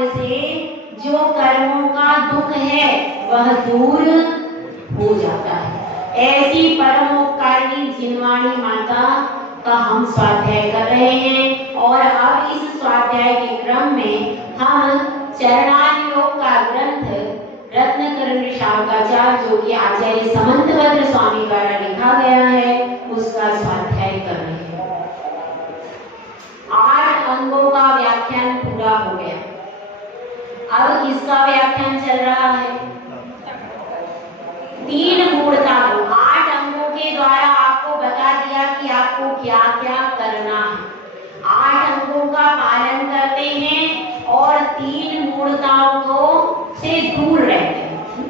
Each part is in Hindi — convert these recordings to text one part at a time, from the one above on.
काल से जो कर्मों का दुख है वह दूर हो जाता है। ऐसी परमोपकारिणी जिनवाणी माता का हम स्वाध्याय कर रहे हैं और अब इस स्वाध्याय के क्रम में हम चरणार्थ योग का ग्रंथ रत्नकरण शावकाचार्य जो कि आचार्य समंतभद्र स्वामी द्वारा लिखा गया है उसका स्वाध्याय कर रहे हैं। 8 अंगों का व्याख्यान पूरा हो गया। अब किसका व्याख्यान चल रहा है? 3 मूर्ता को 8 अंगों के द्वारा आपको बता दिया कि आपको क्या क्या करना है। 8 अंगों का पालन करते हैं और 3 मूर्ताओं को से दूर रहते हैं,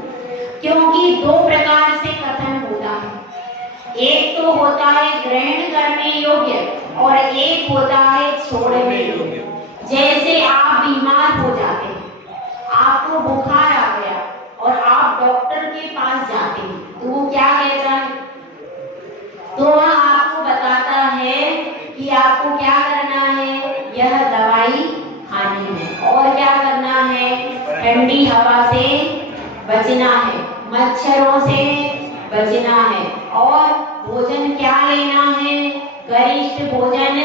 क्योंकि 2 प्रकार से कथन होता है। एक तो होता है ग्रहण करने योग्य और एक होता है छोड़ने योग्य। जैसे आप बीमार हो जाते हैं, आपको बुखार आ गया और आप डॉक्टर के पास जाते हैं, तो वो क्या कहता है? तो वह आपको बताता है कि आपको क्या करना है, यह दवाई खानी है और क्या करना है, ठंडी हवा से बचना है, मच्छरों से बचना है और भोजन क्या लेना है, गरिष्ठ भोजन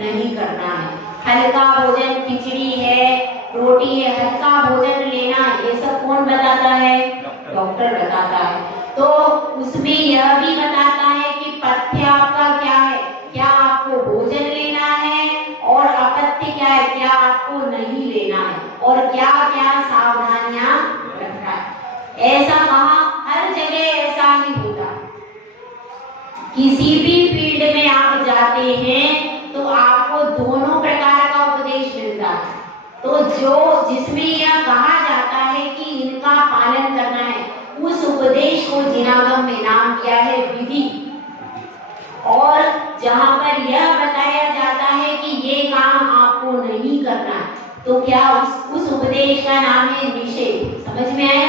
नहीं करना है। हल्का भोजन, खिचड़ी है, रोटी है, हल्का भोजन लेना है। ये सब कौन बताता है? डॉक्टर बताता है। तो उसमें यह भी बताता है कि पथ्य आपका क्या है, क्या आपको भोजन लेना है और अपथ्य क्या है, क्या आपको नहीं लेना है और क्या क्या सावधानियां रखना है। ऐसा कहा, हर जगह ऐसा ही होता है। किसी भी फील्ड में आप जाते हैं तो आपको दोनों प्रकार का उपदेश मिलता है। तो जो जिसमें यह कहा जाता है कि इनका पालन करना है, उस उपदेश को जिनागम में नाम किया है विधि। और जहां पर यह बताया जाता है कि ये काम आपको नहीं करना है, तो क्या उस उपदेश का नाम है निषेध। समझ में आया?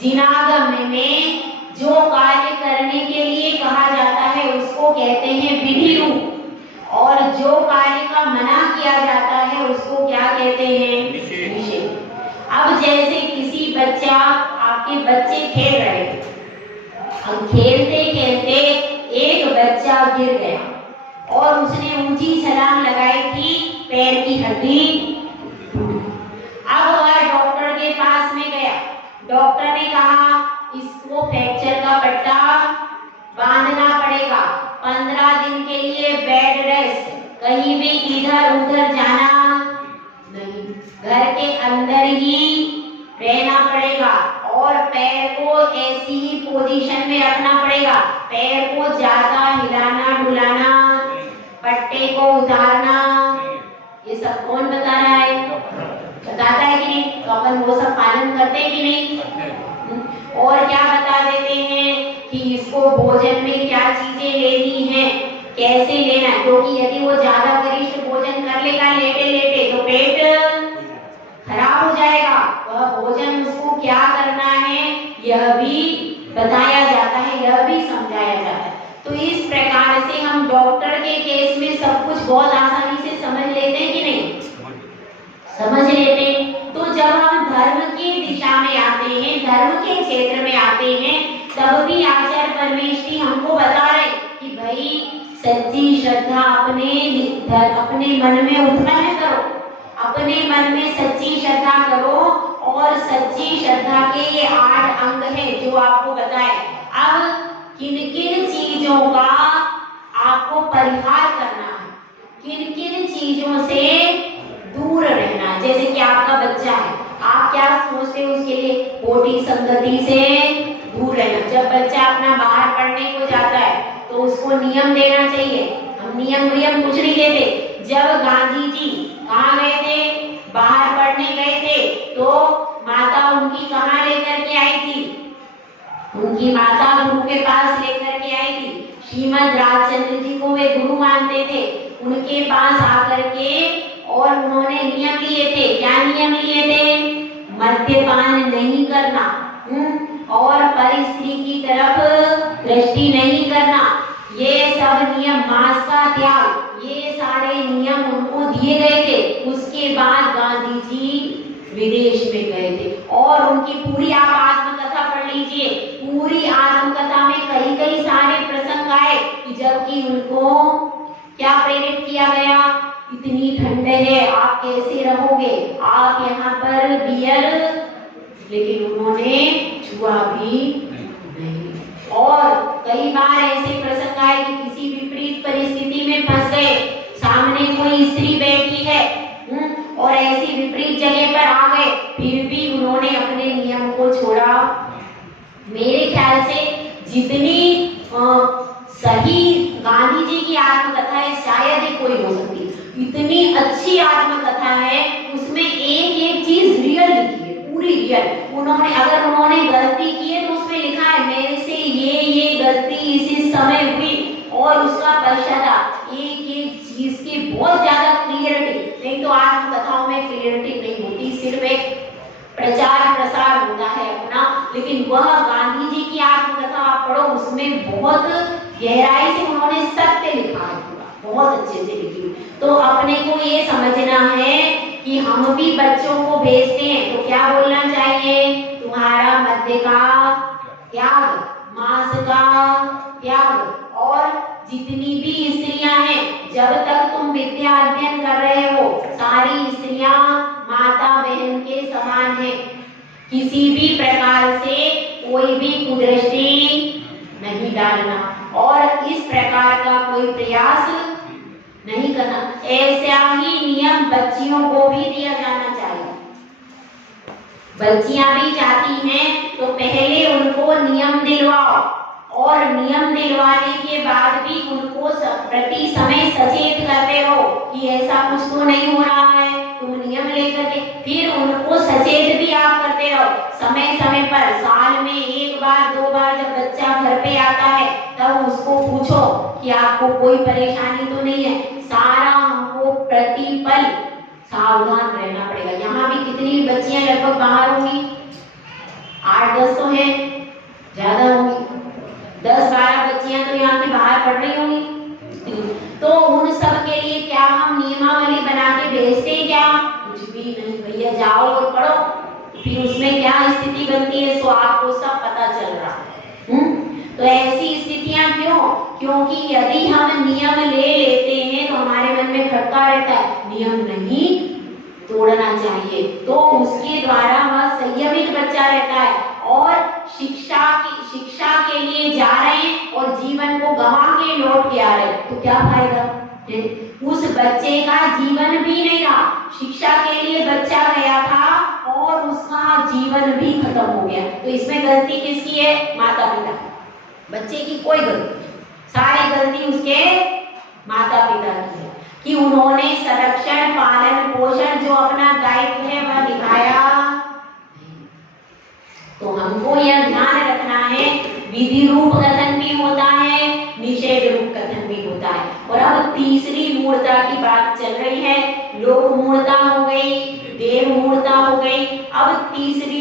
जिनागम में जो कार्य करने के लिए कहा जाता है उसको कहते हैं विधि रूप, और जो कार्य का मना किया जाता है उसको क्या कहते हैं? निषेध। अब जैसे किसी बच्चा, आपके बच्चे खेल रहे थे, अब खेलते खेलते एक बच्चा गिर गया और उसने ऊंची छलांग लगाई थी, पैर की हड्डी टूटी। अब वह डॉक्टर के पास में गया। डॉक्टर ने कहा इसको फ्रैक्चर का पट्टा बांधना पड़ेगा, 15 दिन के लिए बेड रेस्ट, कहीं भी इधर उधर जाना नहीं, घर के अंदर ही रहना पड़ेगा और पैर को ऐसी ही पोजीशन में रखना पड़ेगा, पैर को ज्यादा हिलाना डुलाना, पट्टे को उतारना। ये सब कौन बता रहा है? बताता है कि नहीं? तो अपन वो सब पालन करते हैं कि नहीं? और क्या बता देते हैं कि इसको भोजन में क्या चीजें लेनी है, कैसे लेना है, क्योंकि यदि वो ज्यादा गरिष्ठ भोजन कर लेगा लेटे लेटे तो पेट खराब हो जाएगा। वह भोजन उसको क्या करना है यह भी बताया जाता है, यह भी समझाया जाता है। तो इस प्रकार से हम डॉक्टर के केस में सब कुछ बहुत आसानी से समझ लेते हैं कि नहीं? समझ लेते। तो जब हम धर्म की दिशा में आते हैं, धर्म के क्षेत्र में आते हैं, तब भी आचार्य परमेश्वरी हमको बता रहे कि भाई सच्ची श्रद्धा अपने मन में उत्पन्न करो, अपने मन में सच्ची श्रद्धा करो और सच्ची श्रद्धा के ये 8 अंग हैं जो आपको बताए। अब किन किन चीजों का आपको परिहार करना है, किन किन चीजों से दूर रहना। जैसे कि आपका बच्चा है, आप क्या सोचते हो उसके लिए? खोटी संगति से दूर रहना। जब बच्चा अपना बाहर पढ़ने को जाता है तो उसको नियम देना चाहिए। हम नियम कुछ नहीं देते। जब गांधी जी कहाँ गए थे? बाहर पढ़ने गए थे, तो माता उनकी कहाँ लेकर के आई थी? उनकी माता गुरु के पास लेकर के आई थी। श्रीमद राजचंद्र जी को वे गुरु मानते थे। उनके पास आकर के और उन्होंने नियम लिए थे। क्या नियम लिए थे? मद्यपान नहीं करना और परिस्त्री की तरफ दृष्टि नहीं करना। ये सब नियम, मांस का त्याग, ये सारे नियम उनको दिए गए थे। उसके बाद गांधी जी विदेश में गए थे और उनकी पूरी आप आत्मकथा पढ़ लीजिए। पूरी आत्मकथा में कई कई सारे प्रसंग आए कि जबकि उनको क्या प्रेरित किया गया, इतनी ठंड है आप कैसे रहोगे, आप यहाँ पर बियर, लेकिन उन्होंने छुआ भी नहीं। और कई बार ऐसे प्रसंग आए कि किसी विपरीत परिस्थिति में फंस गए, सामने कोई स्त्री बैठी है और ऐसी विपरीत जगह पर आ गए, फिर भी उन्होंने अपने नियम को छोड़ा। मेरे ख्याल से जितनी सही गांधी जी की आत्मकथा है शायद ही कोई हो सकती, इतनी अच्छी आत्मकथा है, उसमें एक एक चीज रियल लिखी है, पूरी रियल। अगर उन्होंने गलती की है तो उसमें लिखा है मेरे से ये गलती इस समय हुई और उसका पश्चाताप, एक एक चीज की बहुत ज्यादा क्लियरिटी। नहीं तो आत्मकथाओं में क्लियरिटी नहीं होती, सिर्फ एक प्रचार प्रसार होता है अपना। लेकिन वह गांधी जी की आत्मकथा आप पढ़ो, उसमें बहुत गहराई से उन्होंने सत्य लिखा है, बहुत अच्छे से लिखी। तो अपने को ये समझना है कि हम भी बच्चों को भेजते हैं तो क्या बोलना चाहिए, तुम्हारा मध्य का त्याग, मांस का त्याग। और जितनी भी स्त्रियां हैं, जब तक तुम विद्या अध्ययन कर रहे हो, सारी स्त्रियां माता बहन के समान है, किसी भी प्रकार से कोई भी कुदृष्टि नहीं डालना और इस प्रकार का कोई प्रयास नहीं करना। ऐसा ही नियम बच्चियों को भी दिया जाना चाहिए। बच्चियां भी जाती हैं तो पहले उनको नियम दिलवाओ और नियम दिलवाने के बाद भी उनको प्रति समय सचेत करते रहो कि ऐसा कुछ तो नहीं हो रहा है, तुम नियम लेकर के फिर उनको सचेत भी आप करते रहो समय समय पर। साल में एक बार दो बार जब बच्चा घर पे आता है तब उसको पूछो कि आपको कोई परेशानी तो नहीं है। सारा हमको प्रतिपल सावधान रहना पड़ेगा। यहाँ भी कितनी बच्चियां लगभग बाहर होंगी, 8-10 तो है, ज्यादा होंगी, 10-12 बच्चियां तो यहाँ की बाहर पढ़ रही होंगी। तो उन सब के लिए क्या हम नियमावली बना के भेजते हैं क्या? कुछ भी नहीं भैया, जाओ और पढ़ो, फिर उसमें क्या स्थिति बनती है सो आपको सब पता चल रहा है। तो ऐसी स्थितियां क्यों? क्योंकि यदि हम नियम ले लेते हैं तो हमारे मन में खटका रहता है, नियम नहीं तोड़ना चाहिए, तो उसके द्वारा वह संयमित बच्चा रहता है और शिक्षा के लिए जा रहे हैं और जीवन को गंवा के लौट के आ रहे हैं तो क्या फायदा? उस बच्चे का जीवन भी नहीं रहा, शिक्षा के लिए बच्चा गया था और उसका जीवन भी खत्म हो गया। तो इसमें गलती किसकी है? माता पिता। बच्चे की कोई गलती, सारी गलती उसके माता पिता की है कि उन्होंने संरक्षण पालन पोषण जो अपना दायित्व है वह निभाया। तो हमको यह ध्यान रखना है, विधि रूप कथन भी होता है, निषेध रूप कथन भी होता है। और अब तीसरी मूर्ता की बात चल रही है, लोक मूर्ता हो गई, देव मूर्ता हो गई, अब तीसरी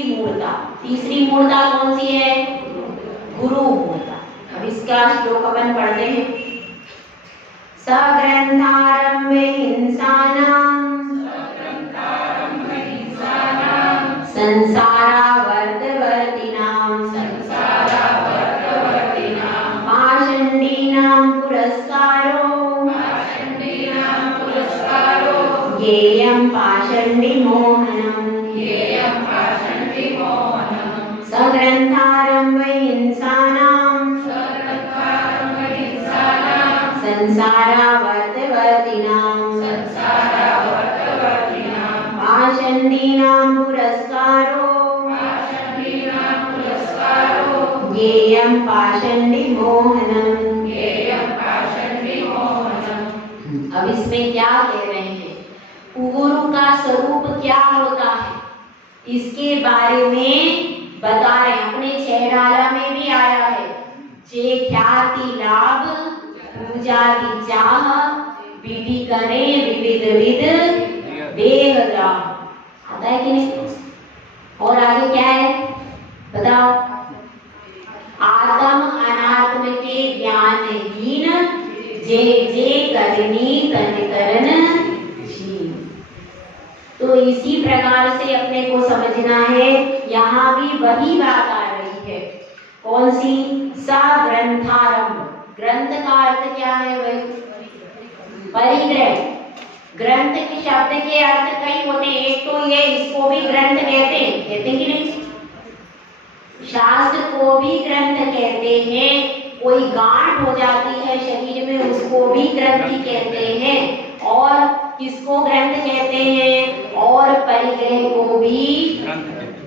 मूर्ता कौन सी है? गुरु मूर्ता। अब इसका श्लोक अपन पढ़ते हैं। सग्रंथारम्भे हिंसानां संसारावर्तवर्तिनां पाषण्डीनां पुरस्कारो ज्ञेयं पाषण्डिमोहनम्। सग्रंथारम्भे हिंसानां संसारावर्तवर्तिनां पाषण्डीनां पुरस्कारो ज्ञेयं पाषण्डिमोहनम्। अब इसमें क्या कह रहे हैं? गुरु का स्वरूप क्या होता है इसके बारे में बता रहे हैं। अपने छहडाला में भी आया है, जे ख्याति लाभ पूजाति चाह विधि करे विविध विध देह ग्राम। आता है कि नहीं? और आगे क्या है बताओ? आत्म अनात्म के ज्ञानहीन जे जे करनी तन करन। तो इसी प्रकार से अपने को समझना है, यहाँ भी वही बात आ रही है। कौन सी? सग्रंथारंभ। ग्रंथ का अर्थ क्या है भाई? परिग्रह। ग्रंथ के शब्द के अर्थ कई होते हैं, एक तो ये इसको भी ग्रंथ कहते हैं कि नहीं? शास्त्र को भी ग्रंथ कहते हैं। कोई गांठ हो जाती है शरीर में, उसको भी ग्रंथि कहते हैं। और किसको ग्रंथ कहते हैं? और परिग्रह को भी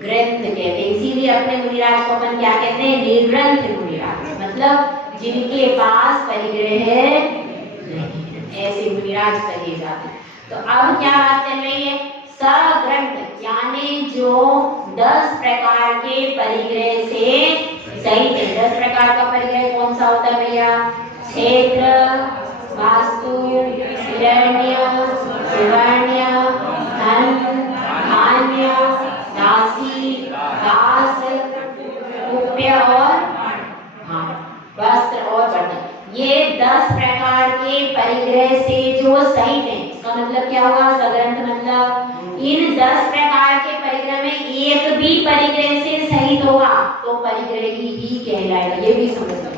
ग्रंथ कहते हैं। इसीलिए अपने मुनिराज को अपन क्या कहते हैं? निर्ग्रंथ मुनिराज, मतलब जिनके पास परिग्रह नहीं, ऐसे मुनिराज कहे जाते। तो अब क्या बात चल रही है? सग्रंथ यानी जो 10 प्रकार के परिग्रह से सहित है। 10 प्रकार का परिग्रह कौन सा होता है भैया? क्षेत्र, वास्तु, हिरण्य, सुवर्ण्य, धन, धान्य, दासी, दास, रुपया और वस्त्र और बर्तन। ये 10 प्रकार के परिग्रह से जो सहित है, इसका मतलब क्या होगा? सग्रंथ मतलब इन 10 प्रकार के परिग्रह में एक भी परिग्रह से सहित होगा तो परिग्रह ही कहलाएगा। ये भी समझ लो।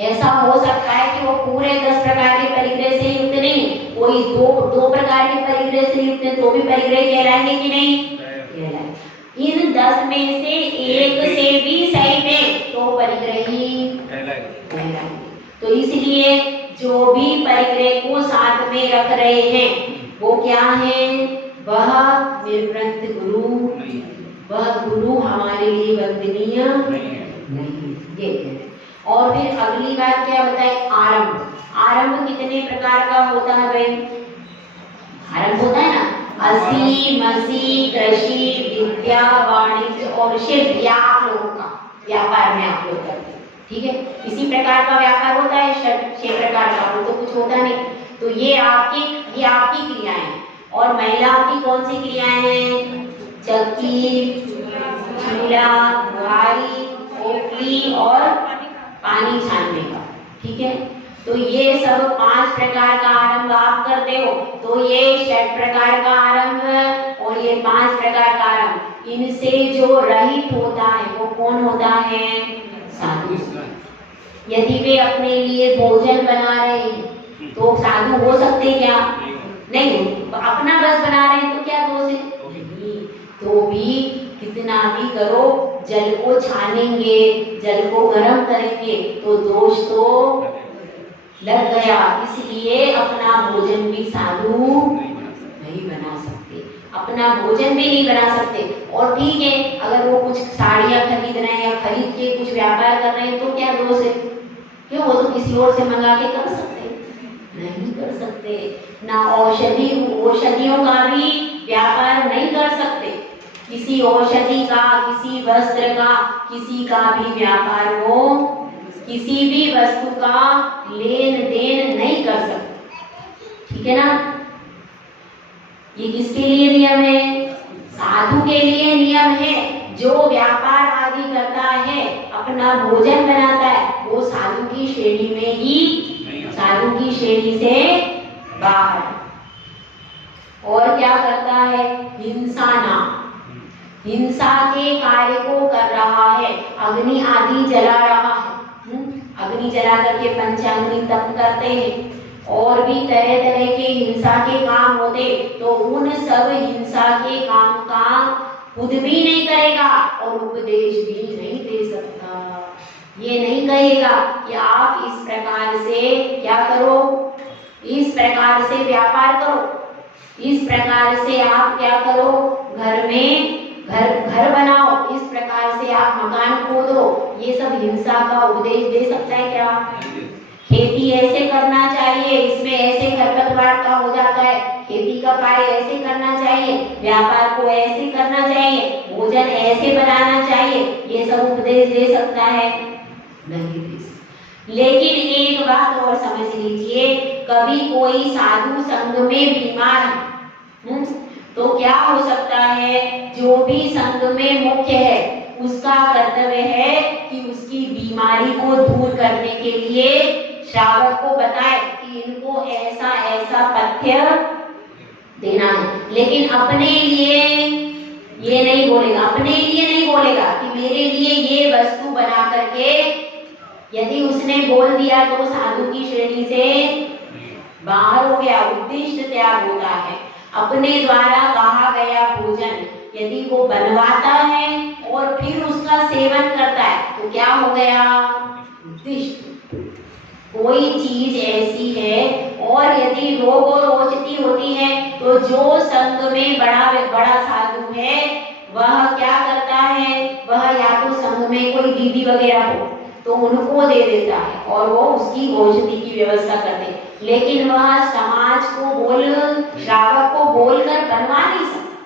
ऐसा हो सकता है कि वो पूरे 10 प्रकार के परिग्रह से युक्त नहीं, कोई दो प्रकार के परिग्रह से युक्त है तो भी परिग्रह कहलाएंगे कि नहीं? कहलाएंगे। इन 10 में से एक से भी सहित है तो परिग्रह ही कहलाएंगे। तो इसलिए जो भी परिग्रह को साथ में रख रहे हैं वो क्या है? वह निर्ग्रंथ गुरु, वह गुरु हमारे लिए वंदनीय नहीं। ये और फिर अगली बात क्या बताए? आरंभ। आरंभ कितने प्रकार का होता है भाई? आरंभ होता है ना, असी, मसी, कृषि, विद्या, वाणिज्य और शिल्प। या आप लोगों का व्यापार में आप लोग करते हैं, ठीक है? इसी प्रकार का व्यापार होता है। 6 प्रकार का, वो तो कुछ होता नहीं। तो ये आपकी क्रियाएं हैं। और महिलाओं की कौन सी क्रियाएं हैं? चक्की, चूल्हा, बुहारी, ओखली और पानी छानने का, ठीक है? तो ये सब 5 प्रकार का आरंभ आप करते हो। तो ये 6 प्रकार का आरंभ और ये 5 प्रकार का आरंभ, इनसे जो रहित होता है वो कौन होता है? साधु। यदि वे अपने लिए भोजन बना रहे हैं तो साधु हो सकते क्या? नहीं। अपना बस बना रहे हैं तो क्या दोष है? तो भी कितना भी करो, जल को छानेंगे, जल को गर्म करेंगे तो दोष तो लग गया। इसलिए अपना भोजन भी साधु नहीं बना सकते, अपना भोजन भी नहीं बना सकते। और ठीक है, अगर वो कुछ साड़ियाँ खरीद रहे हैं या खरीद के कुछ व्यापार कर रहे हैं तो क्या दोष है? क्यों? वो तो किसी और से मंगा के कर सकते, नहीं कर सकते। ना औषधियों का भी व्यापार नहीं कर सकते। किसी औषधि का, किसी वस्त्र का, किसी का भी व्यापार हो, किसी भी वस्तु का लेन देन नहीं कर सकते, ठीक है ना? ये किसके लिए नियम है? साधु के लिए नियम है। जो व्यापार आदि करता है, अपना भोजन बनाता है, वो साधु की श्रेणी में ही, साधु की श्रेणी से बाहर। और क्या करता है? हिंसा ना, हिंसा के कार्य को कर रहा है, अग्नि आदि जला रहा है। अग्नि जला करके पंचाग्नि तप करते हैं और भी तरह तरह के हिंसा के काम होते, तो उन सब हिंसा के काम का खुद भी नहीं करेगा और उपदेश भी नहीं दे सकता। ये नहीं कहेगा कि आप इस प्रकार से क्या करो, इस प्रकार से व्यापार करो, इस प्रकार से आप क्या करो, घर में घर बनाओ, इस प्रकार से आप मकान खोदो। ये सब हिंसा का उपदेश दे सकता है क्या? खेती ऐसे करना चाहिए, इसमें ऐसे खरपतवार का हो जाता है, खेती का कार्य ऐसे करना चाहिए, व्यापार को ऐसे करना चाहिए, भोजन ऐसे बनाना चाहिए, ये सब उपदेश दे सकता है? नहीं दे सकता। लेकिन एक बात और समझ लीजिए, कभी कोई साधु संघ में बीमार है तो क्या हो सकता है? जो भी संघ में मुख्य है उसका कर्तव्य है कि उसकी बीमारी को दूर करने के लिए श्रावक को बताए कि इनको ऐसा ऐसा पथ्य देना है। लेकिन अपने लिए ये नहीं बोलेगा, अपने लिए नहीं बोलेगा कि मेरे लिए ये वस्तु बना करके। यदि उसने बोल दिया तो साधु की श्रेणी से बाहर हो गया, उद्देश्य त्याग होता है। अपने द्वारा कहा गया भोजन यदि वो बनवाता है और फिर उसका सेवन करता है तो क्या हो गया, उद्देश्य। कोई चीज ऐसी है और यदि रोग और रोचती होती है तो जो संघ में बड़ा साधु है वह क्या करता है, वह या तो संघ में कोई दीदी वगैरह हो तो उनको दे देता है और वो उसकी औषधि की व्यवस्था करते हैं। लेकिन वह समाज को श्रावक को बोलकर बनवा नहीं सकता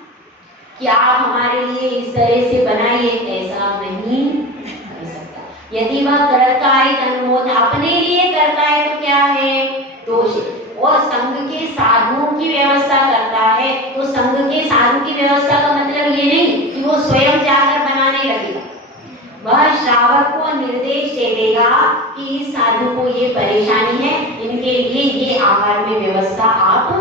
कि आप हमारे लिए इस तरह से बनाइए, ऐसा नहीं कर सकता। यदि वह कर्तकारिक अनुमोदन अपने लिए करता है तो क्या है, दोष। और संघ के साधुओं की व्यवस्था करता है तो संघ के साधु की व्यवस्था का मतलब ये नहीं कि वो स्वयं जाकर बनाने लगेगा। वह श्रावक को निर्देश दे देगा कि इस साधु को ये परेशानी है, इनके लिए ये आहार में व्यवस्था आप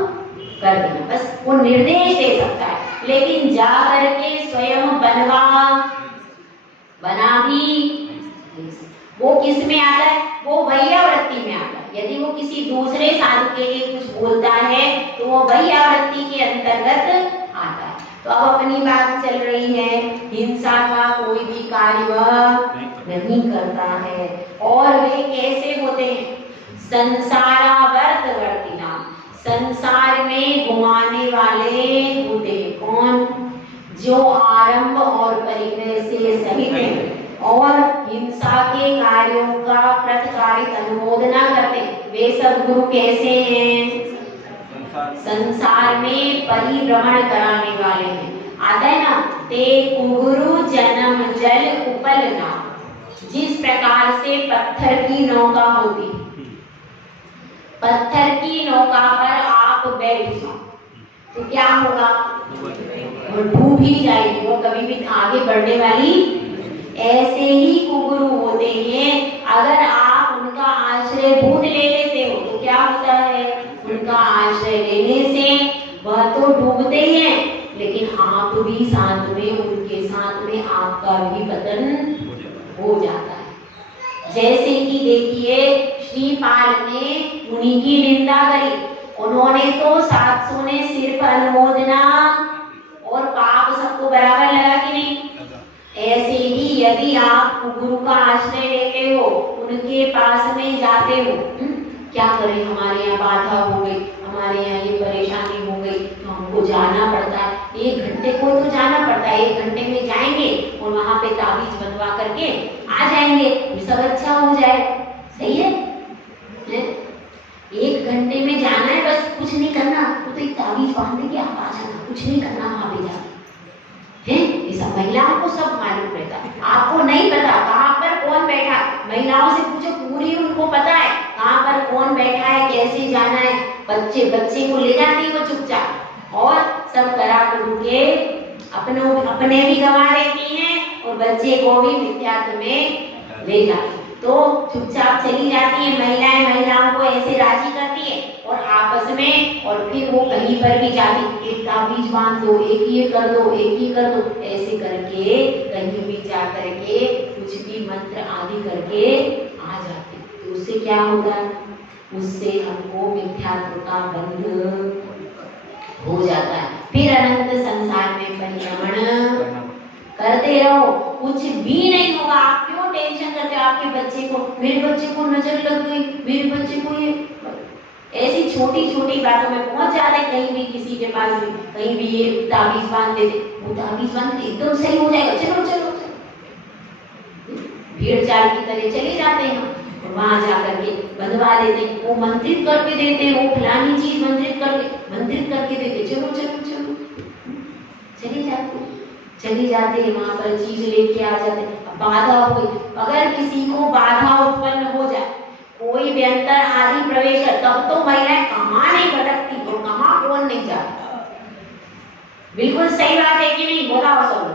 कर देना, बस वो निर्देश दे सकता है। लेकिन जा करके स्वयं बना भी वो किस में आता है, वो वैयावृत्ति में आता है। यदि वो किसी दूसरे साधु के लिए कुछ बोलता है तो वो वैयावृत्ति के अंतर्गत आता है। तो अब अपनी बात चल रही है, हिंसा का कोई भी कार्य वह नहीं करता है। और वे कैसे होते हैं, संसारावर्त वर्तिना, संसार में घुमाने वाले होते हैं। कौन, जो आरंभ और परिग्रह से सहित हैं और हिंसा के कार्यों का प्रतिकारित अनुमोदना करते हैं। वे सब गुरु कैसे हैं, संसार में परिभ्रमण कराने वाले हैं। आता है ना, ते कुगुरु जन्म जल उपलना। जिस प्रकार से पत्थर की नौका होती, पत्थर की नौका पर आप बैठ जाओ तो क्या होगा, वो डूब ही जाएगी, वो कभी भी आगे बढ़ने वाली। ऐसे ही कुगुरु होते हैं, अगर आप उनका आश्रय भूत ले लेते हो तो क्या होता है, उनका आश्रय लेने से वह तो डूबते ही हैं लेकिन आप भी साथ में, उनके साथ में आपका भी पतन हो जाता है। जैसे कि देखिए श्रीपाल ने मुनि की निंदा करी, उन्होंने तो 700 ने सिर्फ अनुमोदना और पाप सबको बराबर लगा कि नहीं। ऐसे ही यदि आप गुरु का आश्रय लेते हो, उनके पास में जाते हो, क्या करें, हमारे यहाँ बाधा हो गई, हमारे यहाँ ये परेशानी हो गई तो हमको जाना पड़ता है, 1 घंटे को तो जाना पड़ता है, 1 घंटे में जाएंगे और वहां पे ताबीज बनवा करके आ जाएंगे, सब अच्छा हो जाए। सही है, 1 घंटे में जाना है, बस कुछ नहीं करना, तो एक ताबीज बांध के आप आ जाना, कुछ नहीं करना वहां पे जाकर है। ये सब महिलाओं को सब मालूम रहता है, आपको नहीं पता कहाँ पर कौन बैठा। महिलाओं से पूछो, पूरी उनको पता है कहाँ पर कौन बैठा है, कैसे जाना है। बच्चे को ले जाती है वो चुपचाप और सब करा के अपने भी गंवा देती हैं और बच्चे को भी मिथ्यात्व में ले जाती, तो चुपचाप चली जाती है। महिलाओं को ऐसे राजी करती है और आपस में, और फिर वो कहीं पर भी जाती, एक ताबीज बांध दो, एक ये कर दो, एक ये कर दो, ऐसे करके कहीं भी जा करके कुछ भी मंत्र आदि करके आ जाते। तो उससे क्या होगा, उससे हमको मिथ्यात्व का बंध हो जाता है। फिर अनंत संसार में परिभ्रमण करते रहो, कुछ भी नहीं होगा। आप क्यों टेंशन करते हो आपके बच्चे को, मेरे बच्चे को नजर लग गई, मेरे बच्चे को ये, ऐसी छोटी छोटी बातों में पहुंच जाते। कहीं भी किसी के पास भी, कहीं भी ये ताबीज बांध देते, वो ताबीज बांध एकदम सही हो जाएगा, चलो चलो चलो, भीड़ चाल की तरह चले जाते हैं और वहां जाकर के बंधवा देते, वो मंत्रित करके देते, वो फलानी चीज मंत्रित करके देते, चलो चलो चलो, चली जाते हैं वहां पर चीज लेके आ जाते। बाधा हो गई, अगर किसी को बाधा उत्पन्न हो जाए, कोई व्यंतर आदि प्रवेश, तब तो महिलाएं कहाँ नहीं भटकती और कहाँ कौन नहीं जाता। बिल्कुल सही बात है कि नहीं, बोला हो सब।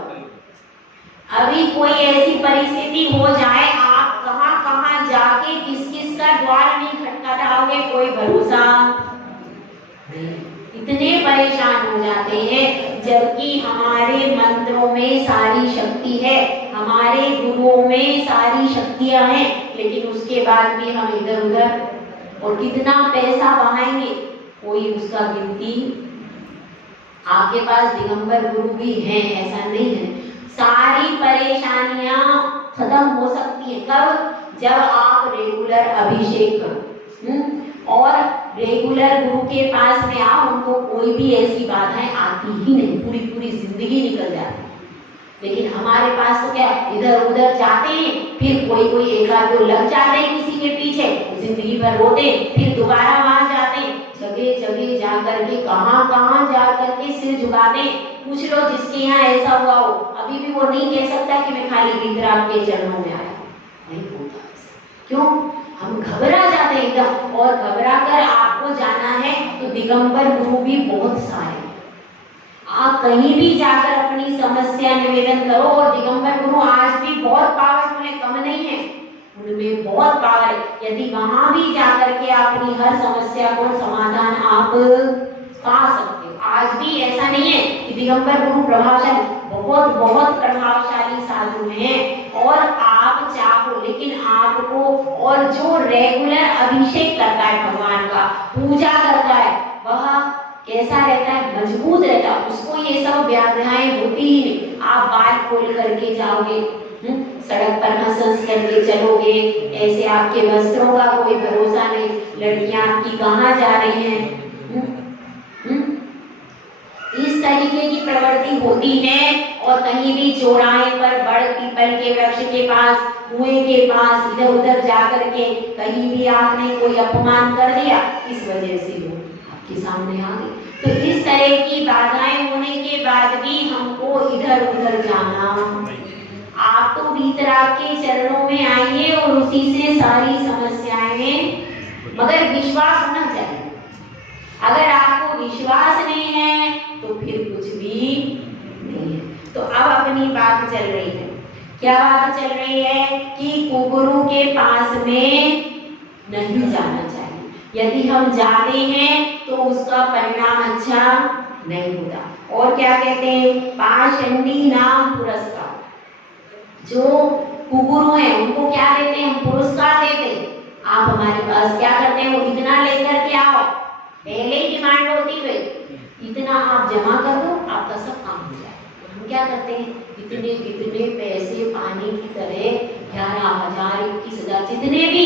अभी कोई ऐसी परिस्थिति हो जाए, आप कहाँ कहाँ जाके किस किस का द्वार नहीं खटखटाओगे, कोई भरोसा नहीं। इतने परेशान हो जाते हैं, जबकि हमारे मंत्रों में सारी शक्ति है, हमारे गुरुओं में सारी शक्तियां हैं, लेकिन उसके बाद भी हम इधर उधर, और कितना पैसा बहाएंगे कोई उसका गिनती। आपके पास दिगंबर गुरु भी हैं, ऐसा नहीं है। सारी परेशानियां खत्म हो सकती है कब? जब आप रेगुलर अभिषेक करो और रेगुलर गुरु के पास में आओ, उनको कोई भी ऐसी बाधाएं आती ही नहीं, पूरी पूरी जिंदगी निकल जाती है। लेकिन हमारे पास तो क्या, इधर उधर जाते हैं, फिर कोई कोई एक आध दो लग जाते हैं किसी के पीछे, जिंदगी भर रोते, फिर दोबारा वहां जाते, जगह जगह जा करके कहां जा करके सिर झुकाते। पूछ लो जिसके यहाँ ऐसा हुआ हो, अभी भी वो नहीं कह सकता कि मैं खाली वितराग के चरणों में आया, नहीं होता। क्यों? हम घबरा जाते हैं एकदम, और घबरा कर आपको जाना है तो दिगंबर गुरु भी बहुत सारे, आप कहीं भी जाकर अपनी समस्या निवेदन करो, और दिगंबर गुरु आज भी बहुत पावरफुल है, कम नहीं है, उनमें बहुत पावर है। यदि वहां भी जाकर के अपनी हर समस्या को समाधान आप पा सकते हो। आज भी ऐसा नहीं है कि दिगंबर गुरु प्रभावशाली, बहुत बहुत प्रभावशाली साधु हैं, और आप चाहो, लेकिन आपको, और जो रेगुलर अभिषेक करता है भगवान का, पूजा करता है, वह कैसा रहता है? मजबूत रहता है, उसको ये सब व्याधियाएं होती ही नहीं। आप बाल खोल करके जाओगे, सड़क पर हंस करके चलोगे, ऐसे आपके वस्त्रों का कोई भरोसा नहीं, लड़कियां आपकी कहाँ जा रही हैं, इस तरीके की प्रवृत्ति होती है। और कहीं भी चौराहे पर, बड़ पीपल के वृक्ष के पास, कुएं के पास, इधर उधर जाकर के कहीं भी आपने कोई अपमान कर दिया, इस वजह से वो आपके सामने आ गई। तो इस तरह की बाधाएं होने के बाद भी हमको इधर उधर जाना, आप तो वीतराग के चरणों में आइए और उसी से सारी समस्याएं, मगर विश्वास होना चाहिए। अगर आपको विश्वास नहीं है तो फिर कुछ भी नहीं है। तो अब अपनी बात चल रही है, क्या बात चल रही है? कि गुरु के पास में नहीं जाना चाहिए। यदि हम जाते हैं तो उसका परिणाम अच्छा नहीं होता। और क्या कहते हैं? पाषंडी नाम पुरस्कार। जो कुगुरु हैं उनको क्या देते हैं? हम पुरस्कार देते हैं। आप हमारे पास क्या करते हैं? वो इतना लेकर के आओ, पहले ही डिमांड होती है, इतना आप जमा कर दो, आपका सब काम हो जाए। हम क्या करते हैं? इतने कितने पैसे पानी की तरह, 11,000, 21,000, जितने भी,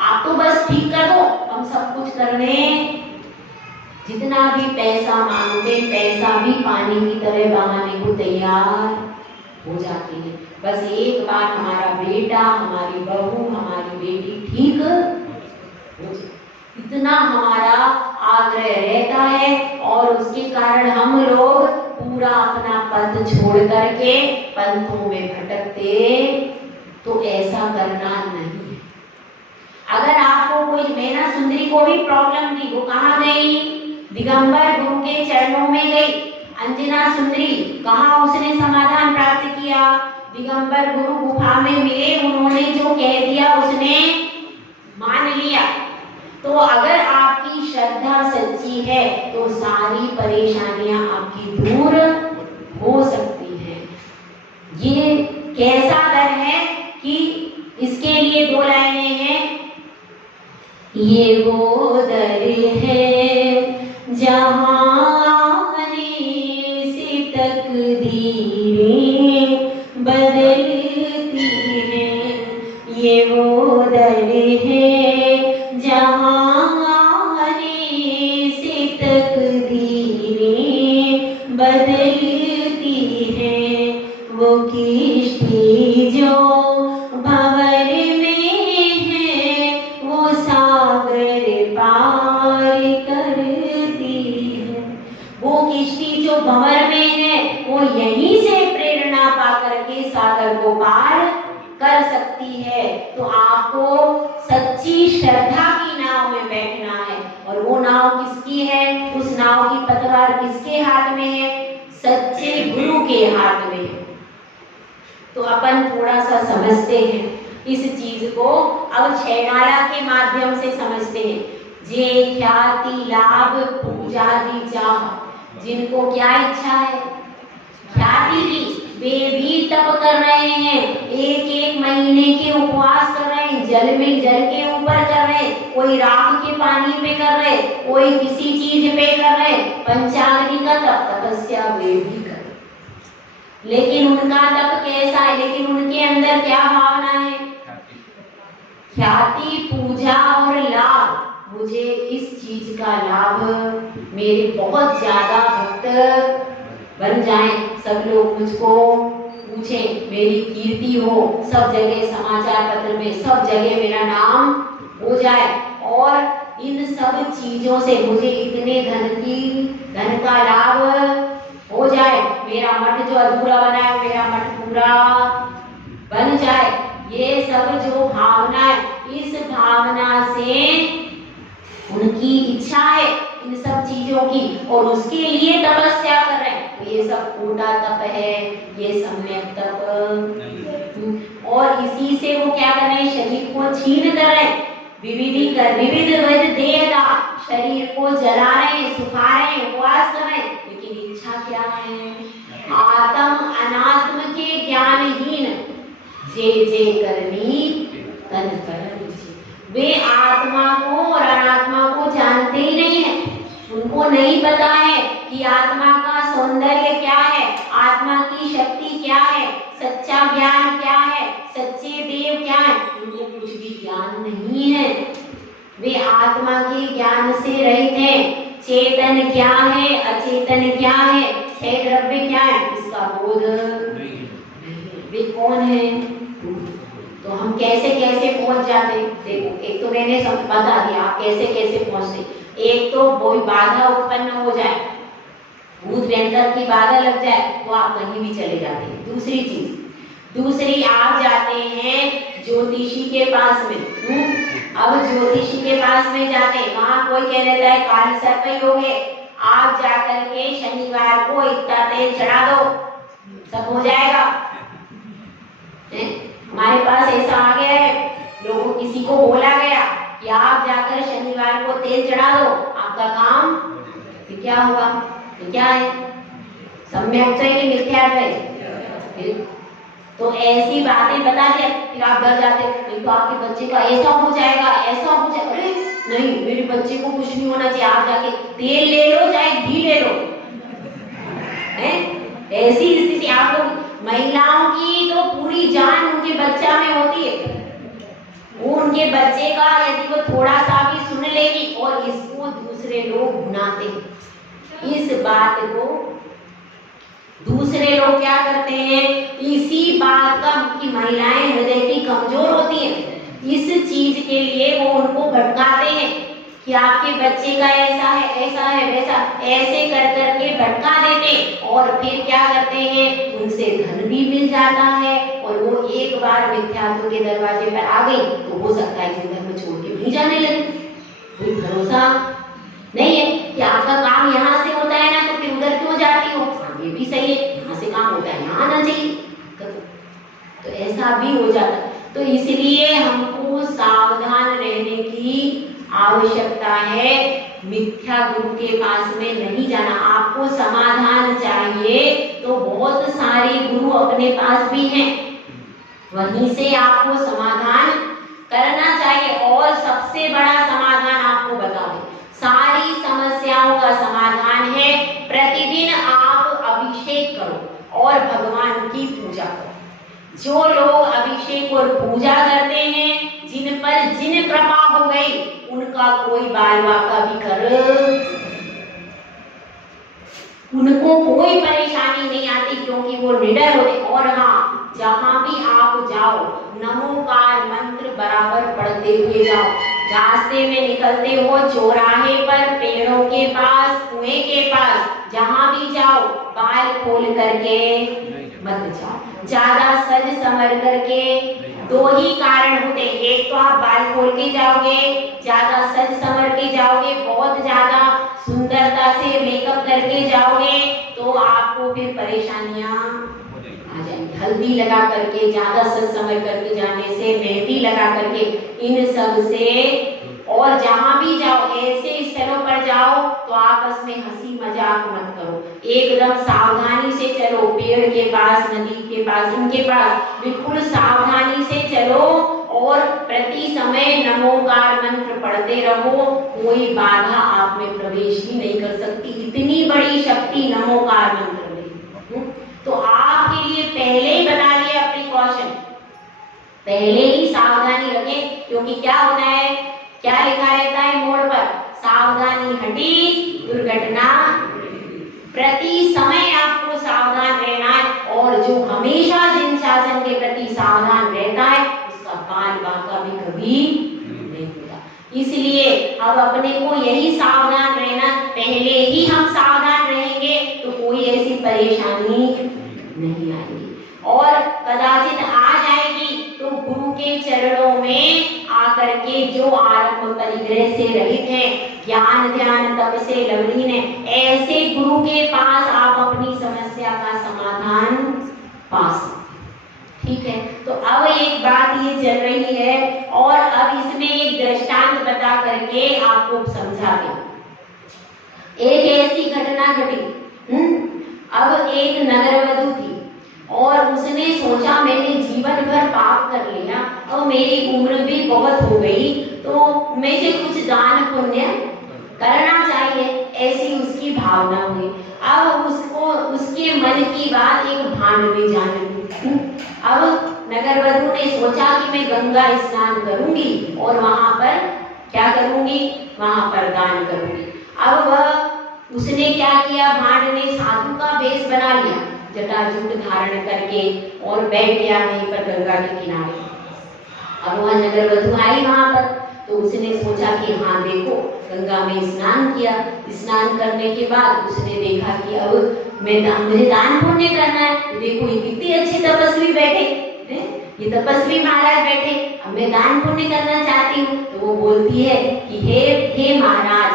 आप तो बस ठीक कर दो, हम सब कुछ करने, जितना भी पैसा मांगते, पैसा भी पानी की तरह बहाने को तैयार हो जाती है। बस एक बार हमारा बेटा, हमारी बहू, हमारी बेटी ठीक हो जाए, इतना हमारा आग्रह रहता है। और उसके कारण हम लोग पूरा अपना पथ छोड़ करके पंथों में भटकते। तो ऐसा करना नहीं है। अगर आपको कोई, मैना सुंदरी को भी प्रॉब्लम थी, वो कहाँ गई? दिगंबर गुरु के चरणों में गई। अंजना सुंदरी, कहाँ उसने समाधान प्राप्त किया? दिगंबर गुरु गुफा में मिले, उन्होंने जो कह दिया उसने मान लिया। तो अगर आपकी श्रद्धा सच्ची है तो सारी परेशानियां आपकी दूर हो सकती हैं। ये कैसा दर है कि इसके लिए 2 लाइनें हैं। ये वो दर है जहां से तकदीरें बदलती हैं। ये वो दर है जहां से तकदीरें बदलती हैं। वो किश्ती जो भंवर में है, वो सागर पार करती है। वो किश्ती जो भंवर में है, वो यहीं से प्रेरणा पा करके सागर को पार कर सकती है। तो आपको सच्ची श्रद्धा की नाव में बैठना है। और वो नाव किसकी है? उस नाव की पतवार किसके हाथ में है? सच्चे गुरु के हाथ में है। तो अपन थोड़ा सा समझते हैं इस चीज को। अब 6 माला के माध्यम से समझते हैं। जे ख्याति लाभ पूजा दी चाह, जिनको क्या इच्छा है ख्याति की, वे भी तप कर रहे हैं, एक एक महीने के उपवास कर रहे हैं, जल के ऊपर कर रहे, कोई राख के पानी पे कर रहे, कोई किसी चीज पे कर रहे, पंचाग्नि का तप तपस्या वे भी कर, लेकिन उनका तप कैसा है, लेकिन उनके अंदर क्या भावना है, ख्याति पूजा और लाभ, मुझे इस चीज का लाभ, मेरे बहुत ज्यादा भक्त बन जाएं, सब लोग मुझको पूछे, मेरी कीर्ति हो, सब जगह समाचार पत्र में सब जगह मेरा नाम हो जाए, और इन सब चीजों से मुझे इतने धन का लाभ हो जाए, मेरा मठ जो अधूरा बना है मेरा मठ पूरा बन जाए, ये सब जो भावना है, इस भावना से उनकी इच्छा है इन सब चीजों की, और उसके लिए तपस्या कर रहे हैं, तो ये सब खोटा तप है, ये सम्यक तप, और इसी से वो क्या कर रहे हैं, शरीर को छीन कर रहे हैं, विविध देहदा, शरीर को जला रहे हैं, सुखा रहे हैं, उपवास कर रहे हैं, लेकिन इच्छा क्या है, आत्म अनात्म के ज्ञानहीन, जे करनी तन कर, वे आत्मा को और अनात्मा को जानते ही नहीं है, उनको नहीं पता है कि आत्मा का सौंदर्य क्या है, आत्मा की शक्ति क्या है, सच्चा ज्ञान क्या है, सच्चे देव क्या है, उनको कुछ भी ज्ञान नहीं है, वे आत्मा के ज्ञान से रहित हैं, चेतन क्या है, अचेतन क्या है, छह द्रव्य क्या है, इसका बोध नहीं, वे कौन है, तो हम कैसे कैसे पहुंच जाते, देखो एक तो मैंने सब बता दिया आप कैसे कैसे पहुंचते, एक तो कोई बाधा उत्पन्न हो जाए, भूत भयंकर की बाधा लग जाए तो आप कहीं भी चले जाते हैं, दूसरी आप जाते हैं ज्योतिषी के पास में, अब ज्योतिषी के पास में जाते, वहां कोई कह देता है काल सर्प योग है, आप जाकर के शनिवार को इतना तेल चढ़ा दो सब हो जाएगा, हमारे पास ऐसा आ गया है, लोगों किसी को बोला गया कि आप जाकर शनिवार को तेल चढ़ा दो आपका काम, तो क्या हुआ, तो क्या है, सम्यक है कि मिथ्या है, तो ऐसी बातें बता दिया, फिर आप डर जाते, तो आपके बच्चे का ऐसा हो जाएगा, ऐसा हो जाएगा, अरे नहीं मेरे बच्चे को कुछ नहीं होना चाहिए, आप जाके तेल ले लो चाहे घी ले लो, ऐसी स्थिति आप लोग, महिलाओं की तो पूरी जान उनके बच्चा में होती है, वो उनके बच्चे का यदि वो थोड़ा सा भी सुन लेगी, और इसको दूसरे लोग भुनाते हैं, इस बात को दूसरे लोग क्या करते हैं, इसी बात का कि महिलाएं हृदय की कमजोर होती हैं, इस चीज के लिए वो उनको भटकाते हैं कि आपके बच्चे का ऐसा है वैसा, ऐसे कर करके भटका देते, और फिर क्या करते हैं, उनसे धन भी मिल जाता है, और वो एक बार मिथ्यात्व के दरवाजे पर आ गई तो हो सकता है कि धर्म छोड़ के नहीं जाने लगे, कोई भरोसा नहीं है कि आपका काम यहाँ से होता है ना, तो फिर उधर क्यों जाती हो, ये भी सही है, यहाँ से काम होता है यहाँ आना चाहिए, तो ऐसा भी हो जाता है, तो इसलिए हमको सावधान रहने की आवश्यकता है, मिथ्या गुरु के पास में नहीं जाना, आपको समाधान चाहिए तो बहुत सारे गुरु अपने पास भी हैं, वहीं से आपको समाधान करना चाहिए, और सबसे बड़ा समाधान आपको बता दें, सारी समस्याओं का समाधान है प्रतिदिन आप अभिषेक करो और भगवान की पूजा करो, जो लोग अभिषेक और पूजा करते हैं, जिन पर जिन कृपा हो गई, उनका कोई बाल बाका भी कर, उनको कोई परेशानी नहीं आती, क्योंकि वो निडर होते, और हाँ जहां भी आप जाओ नमोकार मंत्र बराबर पढ़ते हुए जाओ, रास्ते में निकलते हो, चौराहे पर, पेड़ों के पास, कुएं के पास, जहां भी जाओ बाल खोल करके मत जाओ, ज्यादा सज संवर करके, दो ही कारण होते हैं, एक तो आप बाल खोल के जाओगे, ज्यादा सज संवर के जाओगे, बहुत ज्यादा सुंदरता से मेकअप करके जाओगे, तो आपको फिर परेशानियां आ जाएंगी, हल्दी लगा करके, ज्यादा सज संवर करके जाने से, मेहंदी लगा करके, इन सब से, और जहां भी जाओ, ऐसे स्थलों पर जाओ तो आपस में हंसी मजाक मत करो, एकदम सावधानी से चलो, पेड़ के पास, नदी के पास, इनके पास बिल्कुल सावधानी से चलो और प्रति समय नमोकार मंत्र पढ़ते रहो, कोई बाधा आप में प्रवेश ही नहीं कर सकती, इतनी बड़ी शक्ति नमोकार मंत्र में। तो आपके लिए पहले ही बता लिया प्रिकॉशन, पहले ही सावधानी रखें, क्योंकि क्या होना है, क्या लिखा रहता है मोड़ पर, सावधानी हटी दुर्घटना, प्रति समय आपको सावधान रहना है। और जो हमेशा जिन शासन के प्रति सावधान रहता है उसका काल बाका भी कभी नहीं होता। इसलिए अब अपने को यही सावधान रहना, पहले ही हम सावधान रहेंगे तो कोई ऐसी परेशानी नहीं आएगी, और कदाचित आ जाएगी तो गुरु के चरणों में आकर के जो आरंभ परिग्रह से रहित है, ज्ञान ध्यान तप से लवलीन है, ऐसे गुरु के पास आप अपनी समस्या का समाधान पा सकते। ठीक है, तो अब एक बात ये चल रही है और अब इसमें एक दृष्टांत बता करके आपको समझा दे। एक ऐसी घटना घटी, अब एक नगरवधू थी और उसने सोचा मैंने जीवन भर पाप कर लिया, अब मेरी उम्र भी बहुत हो गई तो मुझे कुछ दान पुण्य करना चाहिए, ऐसी उसकी भावना हुई। अब उसको उसके मन की बात एक भांड में जाने दी। अब नगरवधू ने सोचा कि मैं गंगा स्नान करूंगी और वहां पर क्या करूंगी, वहां पर दान करूंगी। अब वह उसने क्या किया, भांड ने साधु का वेश बना लिया, जटाजूट धारण करके और बैठ गया वहीं पर गंगा के किनारे। अब वह नगरवधू आई वहां पर, तो उसने सोचा कि हाँ देखो गंगा में स्नान किया, स्नान करने के बाद उसने देखा कि अब मुझे दान पुण्य करना है, देखो ये कितने अच्छे तपस्वी बैठे हैं, ये तपस्वी महाराज बैठे, अब मैं दान पुण्य करना चाहती हूँ। तो वो बोलती है कि हे महाराज,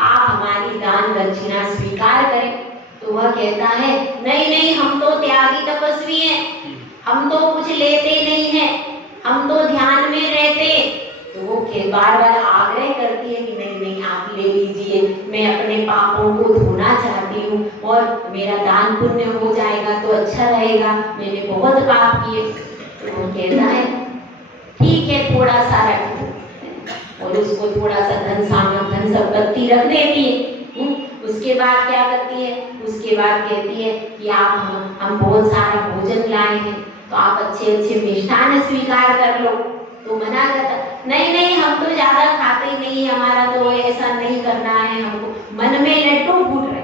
आप हमारी दान दक्षिणा स्वीकार करें। तो वह कहता है नहीं नहीं, हम तो त्यागी तपस्वी हैं, हम तो कुछ लेते नहीं हैं, हम तो ध्यान में रहते। तो वो बार बार आग्रह करती है कि नहीं नहीं आप ले लीजिए, मैं अपने पापों को धोना चाहती हूँ और मेरा दान पुण्य हो जाएगा तो अच्छा रहेगा, मैंने बहुत पाप किए। तो वो कहता है ठीक है थोड़ा सा रख दो, और उसको थोड़ा सा धन संपत्ति रख देती है। उसके बाद क्या करती है, उसके बाद कहती है कि आप हम बहुत सारा भोजन लाए हैं तो आप अच्छे अच्छे मिष्ठान स्वीकार कर लो। तो मना करता नहीं नहीं, हम तो ज्यादा खाते नहीं, हमारा तो ऐसा नहीं करना है, हमको मन में लड्डू फूट रहे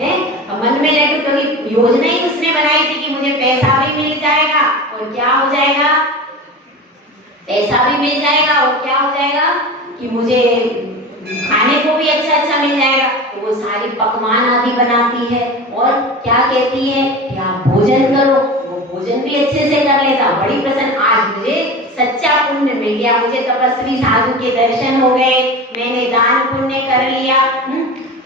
हैं, मन में लड्डू, क्योंकि योजना ही उसने बनाई थी कि मुझे पैसा भी मिल जाएगा और क्या हो जाएगा, पैसा भी मिल जाएगा और क्या हो जाएगा कि मुझे खाने को भी अच्छा अच्छा मिल जाएगा। तो वो सारी पकवान आदि बनाती है और क्या कहती है कि आप भोजन करो, वो भोजन भी अच्छे से कर लेता, बड़ी प्रसन्न, आज मुझे सच्चा पुण्य मिल गया, मुझे तपस्वी साधु के दर्शन हो गए, मैंने दान पुण्य कर लिया,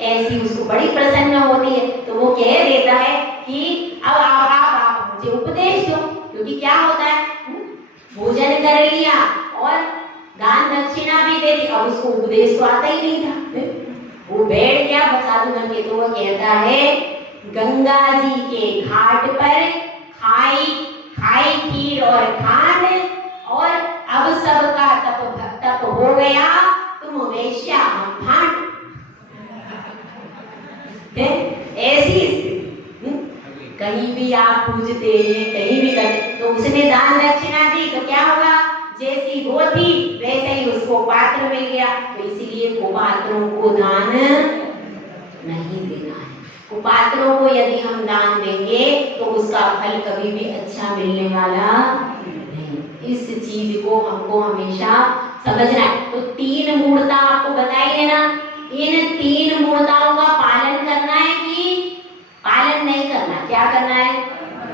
ऐसी उसको बड़ी प्रसन्न होती है। तो वो कह देता है कि अब आप मुझे उपदेश दो, क्योंकि क्या होता है भोजन कर लिया और दान दक्षिणा भी दे दी, अब उसको उपदेश तो आता ही नहीं था, वो बैठ गया साधु बन के। तो वो कहता है गंगा जी के घाट पर खाई खीर और खांड, और अब सबका तप हो गया, तुम वेश्या हम भांड। ऐसी कहीं भी आप पूजते हैं, कहीं भी करते, तो उसने दान दक्षिणा दी तो क्या होगा, जैसी वो थी वैसे ही उसको पात्र मिल गया। तो इसीलिए कुपात्रों को दान नहीं देना है, कुपात्रों को यदि हम दान देंगे तो उसका फल कभी भी अच्छा मिलने वाला नहीं। इस चीज को हमको हमेशा समझना है। तो 3 मूर्ता आपको बताई है ना, इन 3 मूर्ताओं का पालन करना है कि पालन नहीं करना, क्या करना है,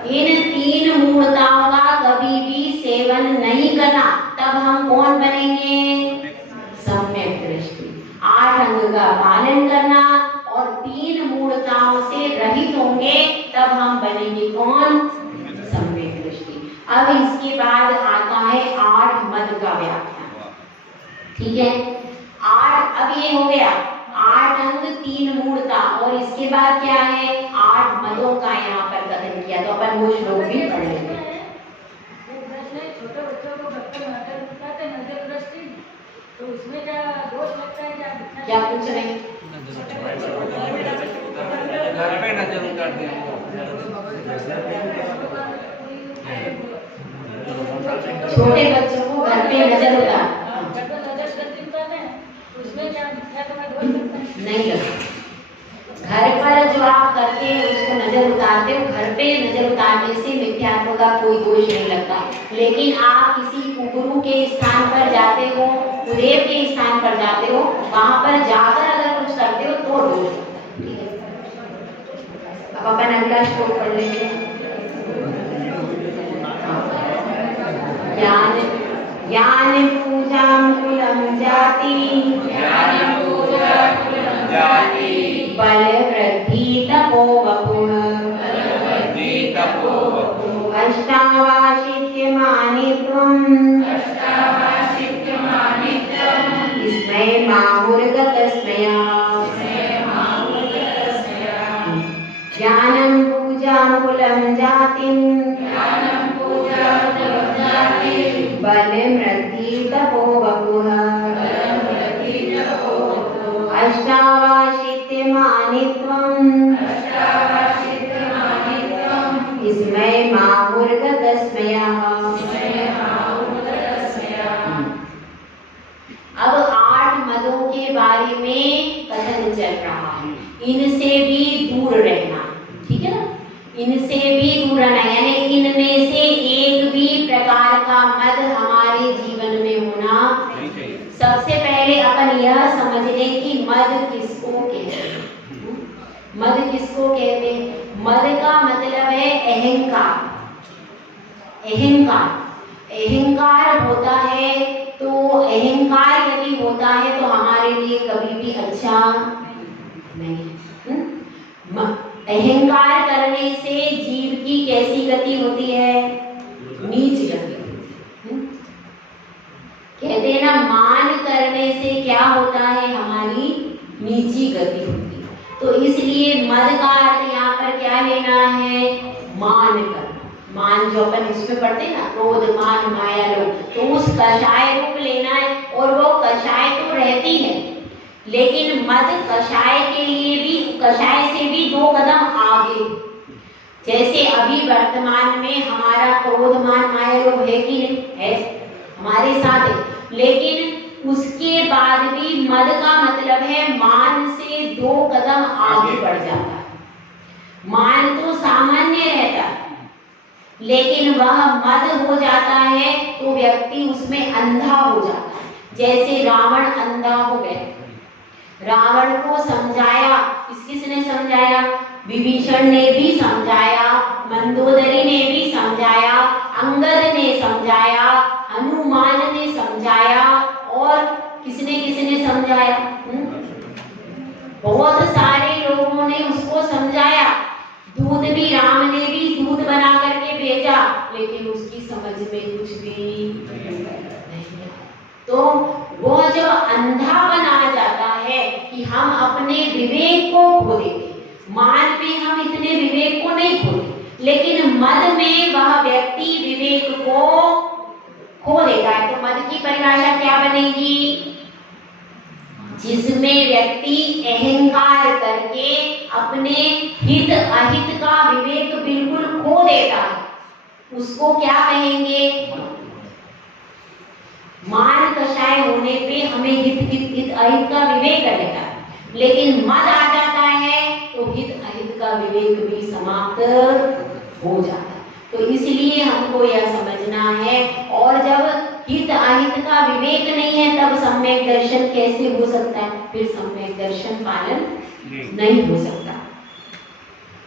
इन 3 मूर्ताओं का कभी भी सेवन नहीं करना, तब हम कौन बनेंगे, सम्यक दृष्टि। 8 अंग का पालन करना और 3 मूर्ताओं से रहित होंगे, तब हम बनेंगे कौन, सम्यक दृष्टि। अब इसके बाद आता है 8 मद का व्याख्यान। ठीक है। 8 अब ये हो गया 8 अंग 3 मूर्ता, और इसके बाद क्या है 8 मदों का यहाँ पर कथन किया। तो अपन वो श्लोक भी पढ़ लेंगे। छोटे बच्चों को बच्चे नजर दिखाते नजर दृष्टि, तो उसमें क्या दोष लगता है? क्या कुछ नहीं, घर पे नजर उतारते हैं। छोटे बच्चों को घर पे नजर उतार उसमें क्या दोष लगता है? नहीं लगता। घर पर जो आप करते हैं उसको नजर उतारते हो, घर पे नजर उतारने से मिथ्यात्व का कोई दोष नहीं लगता। लेकिन आप किसी कुगुरु के स्थान पर जाते हो, कुदेव के स्थान पर जाते हो, वहां पर जाकर अगर कुछ करते हो तो दोष लगता है। ठीक है, अब अपन अगला श्लोक पढ़ लेंगे। ज्ञान पूजां कुलं जाति, बल वृद्धि तपो वपुः, अष्टावाशित्य मानित्वम्, स्मय माहुर्गतस्मया। ज्ञानं पूजां कुलं जातिं, बल वृद्धि तपो वपुः, अष्टावाशित्य मानित्वम्, स्मय माहुर्गतस्मयः। अब 8 मदों के बारे में कथन चल रहा है। इनसे भी दूर रहना, ठीक है ना, इनसे भी दूर रहना, यानी इनमें से एक भी प्रकार का मद हमारे जीवन में होना। सबसे पहले अपन यह समझ लें कि मद किसको कहते हैं। मद किसको कहते हैं? मद का मतलब है अहंकार। अहंकार, अहंकार होता है तो अहंकार यदि होता है तो हमारे लिए कभी भी अच्छा नहीं। अहंकार करने से जीव की कैसी गति होती है? नीच गति। कहते हैं ना, मान करने से क्या होता है? हमारी नीची गति होती है। तो इसलिए मद का अर्थ यहाँ पर क्या लेना है? मान करना। मान जो अपन इसमें पढ़ते हैं ना, क्रोध मान माया लोभ, तो उस कषाय रूप लेना है। और वो कषाय तो रहती है, लेकिन मद कषाय के लिए भी, कषाय से भी 2 कदम आगे। जैसे अभी वर्तमान में हमारा क्रोध मान माया लोभ है कि नहीं है, हमारे साथ है, लेकिन उसके बाद भी मद का मतलब है मान से 2 कदम आगे बढ़ जाता है। मान तो सामान्य रहता है, लेकिन वह मद हो जाता है तो व्यक्ति उसमें अंधा हो जाता है। जैसे रावण अंधा हो गया। रावण को समझाया, किसने समझाया? विभीषण ने भी समझाया, मंदोदरी ने भी समझाया, अंगद ने समझाया, हनुमान ने समझाया, और किसने समझाया? बहुत सारे लोगों ने उसको समझाया। दूध भी, राम ने भी दूध बना करके भेजा, लेकिन उसकी समझ में कुछ भी नहीं। तो वो जब अंधा बना जाता है कि हम अपने विवेक को खो देते। मान में हम इतने विवेक को नहीं खोते, लेकिन मद में वह व्यक्ति विवेक को खो देता है। तो मद की परिभाषा क्या बनेगी? जिसमें व्यक्ति अहंकार करके अपने हित अहित का विवेक बिल्कुल खो देता है, उसको क्या कहेंगे? मान कषाय होने पे हमें हित अहित का विवेक रहता है, लेकिन मद आ जाता है तो हित अहित का विवेक भी समाप्त हो जाता है। तो इसलिए हमको यह समझना है, और जब हित अहित का विवेक नहीं है तब सम्यक दर्शन कैसे हो सकता है? फिर सम्यक दर्शन पालन नहीं हो सकता।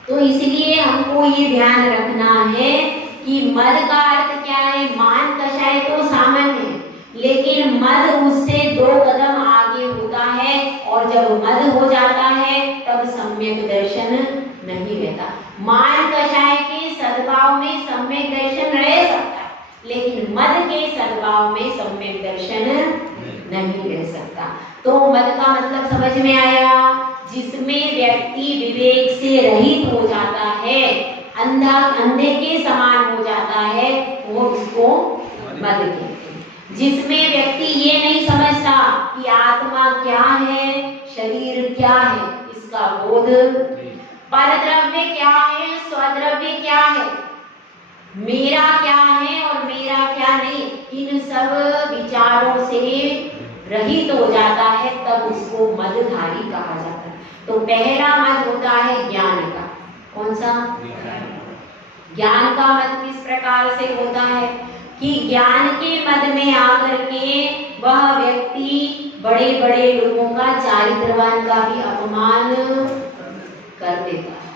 तो इसलिए हमको ये ध्यान रखना है कि मद का अर्थ क्या है? मान कषाय तो सामान्य है, लेकिन मद उससे 2 कदम आगे होता है, और जब मद हो जाता है तब सम्यक दर्शन नहीं रहता। मान कषाय के सद्भाव में सम्यक दर्शन रह सकता है, लेकिन मद के सद्भाव में सम्यक दर्शन नहीं रह सकता। तो मद का मतलब समझ में आया, जिसमें व्यक्ति विवेक से रहित हो जाता है, अंधे के समान हो जाता है, वो उसको मद कहते हैं। जिसमें व्यक्ति ये नहीं समझता कि आत्मा क्या है, शरीर क्या है, इसका बोध, परद्रव्य क्या है, स्वद्रव्य क्या है, मेरा क्या है और मेरा क्या नहीं, इन सब विचारों से रहित हो जाता है, तब उसको मदधारी कहा जाता है। तो पहला मद होता है ज्ञान का। कौन सा? ज्ञान का मद किस प्रकार से होता है कि ज्ञान के मद में आकर के वह व्यक्ति बड़े बड़े लोगों का, चारित्रवान का भी अपमान कर देता है।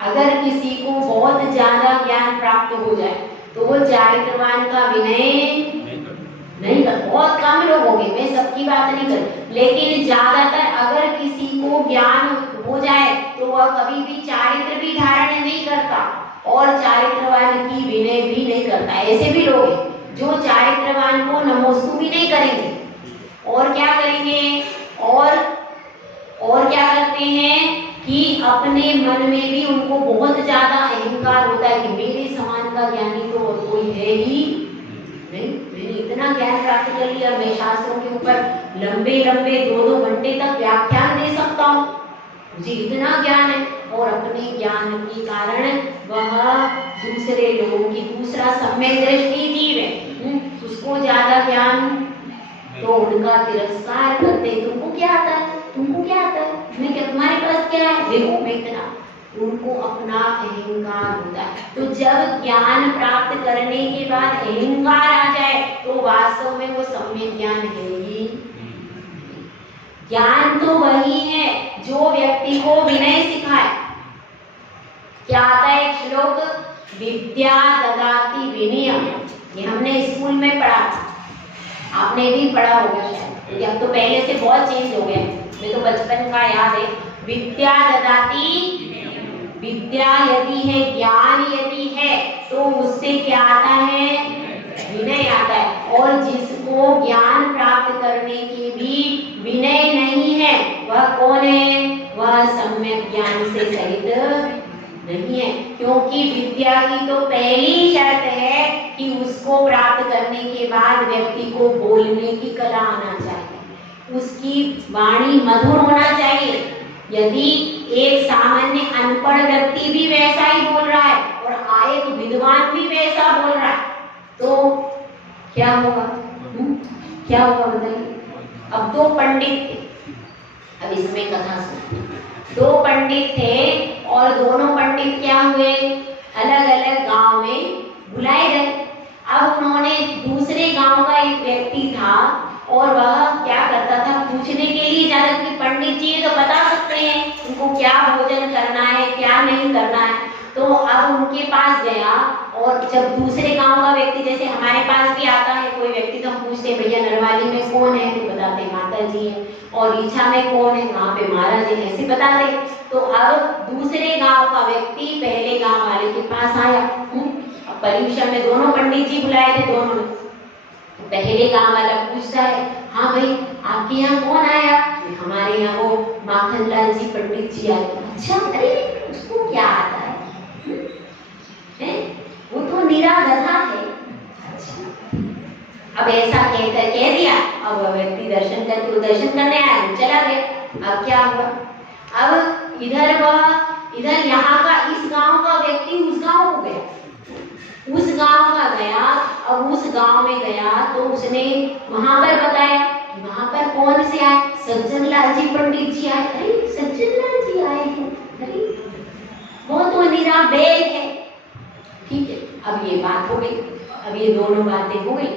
अगर किसी को बहुत ज्यादा ज्ञान प्राप्त हो जाए तो वो चारित्रवान का विनय नहीं कर, बहुत कम लोग होंगे, मैं सबकी बात नहीं कर, लेकिन ज्यादातर अगर किसी को ज्ञान हो जाए तो वह कभी भी चारित्र भी धारण नहीं करता और चारित्रवान की विनय भी नहीं करता। ऐसे भी लोग हैं जो चारित्रवान को नमोस्तु भी नहीं करेंगे और क्या करेंगे, और क्या करते हैं कि अपने मन में भी उनको बहुत ज्यादा अहंकार होता है कि मेरे समान का ज्ञानी तो और कोई है ही नहीं, मैंने इतना ज्ञान प्राप्त कर लिया, मैं शास्त्रों के ऊपर लंबे लंबे 2-2 घंटे तक व्याख्यान दे सकता हूँ, मुझे इतना ज्ञान है। और अपने ज्ञान के कारण वह दूसरे लोगों की, दूसरा सम्यक दृष्टि जीव है, उसको ज्यादा ज्ञान तो उनका तिरस्कार करते, तुमको क्या आता है, तुमको क्या आता है, मैं क्या, तुम्हारे पास क्या है, देखो मैं इतना, उनको अपना अहंकार होता है। तो जब ज्ञान प्राप्त करने के बाद अहंकार आ जाए तो वास्तव में वो सम्यक ज्ञान है ही। ज्ञान तो वही है जो व्यक्ति को विनय सिखाए। क्या आता है एक श्लोक, विद्या ददाति विनयम, ये हमने स्कूल में पढ़ा, आपने भी पढ़ा होगा शायद, अब तो पहले से बहुत चेंज हो गया, मैं तो बचपन का याद है। विद्या ददाति, विद्या यदि है, ज्ञान यदि है तो उससे क्या आता है, विनय आता है। और जिसको ज्ञान प्राप्त करने की भी विनय नहीं है वह कौन है, वह सम्यक ज्ञान से सहित नहीं है। क्योंकि विद्या की तो पहली शर्त है कि उसको प्राप्त करने के बाद व्यक्ति को बोलने की कला आना चाहिए, उसकी वाणी मधुर होना चाहिए। यदि एक सामान्य अनपढ़ व्यक्ति भी वैसा ही बोल रहा है और एक विद्वान भी वैसा बोल रहा है तो क्या होगा, क्या होगा बताइए। अब 2 पंडित थे, अब इसमें कथा सुन, 2 पंडित थे और दोनों पंडित क्या हुए, अलग अलग गांव में बुलाए गए। अब उन्होंने, दूसरे गांव का एक व्यक्ति था और वह क्या करता था, पूछने के लिए जाता कि पंडित जी तो बता सकते हैं उनको क्या भोजन करना है, क्या नहीं करना है। तो अब उनके पास गया और जब दूसरे गांव का व्यक्ति, जैसे हमारे पास भी आता है कोई व्यक्ति, तो हम पूछते हैं भैया नरवाली में कौन है, तो बताते माता जी है, और ईछा में कौन है, वहाँ पे महाराज है, ऐसे बताते। तो अब दूसरे गांव का व्यक्ति पहले गांव वाले के पास आया। अब परीक्षा में दोनों पंडित जी बुलाए थे, दोनों ने। पहले गांव वाला पूछता है, हाँ भाई आपके यहाँ कौन आया, हमारे यहाँ वो माखनलाल जी पंडित जी आए। अच्छा, अरे उसको क्या आता है, वो तो निरागधा है। अच्छा, अब ऐसा कहकर कह दिया, अब वह व्यक्ति दर्शन करके, वो दर्शन करने आया, वो चला गया। अब क्या हुआ, अब इधर यहाँ का, इस गांव का व्यक्ति उस गांव को गया, उस गांव का गया। अब उस गांव में गया तो उसने वहां पर बताया कि वहां पर कौन से आए, सज्जन लाल जी पंडित जी आए। अरे सज्जन लाल जी आए हैं, अरे वो तो निराबेल है। ठीक है, अब ये बात हो गई, अब ये दोनों बातें हो गई।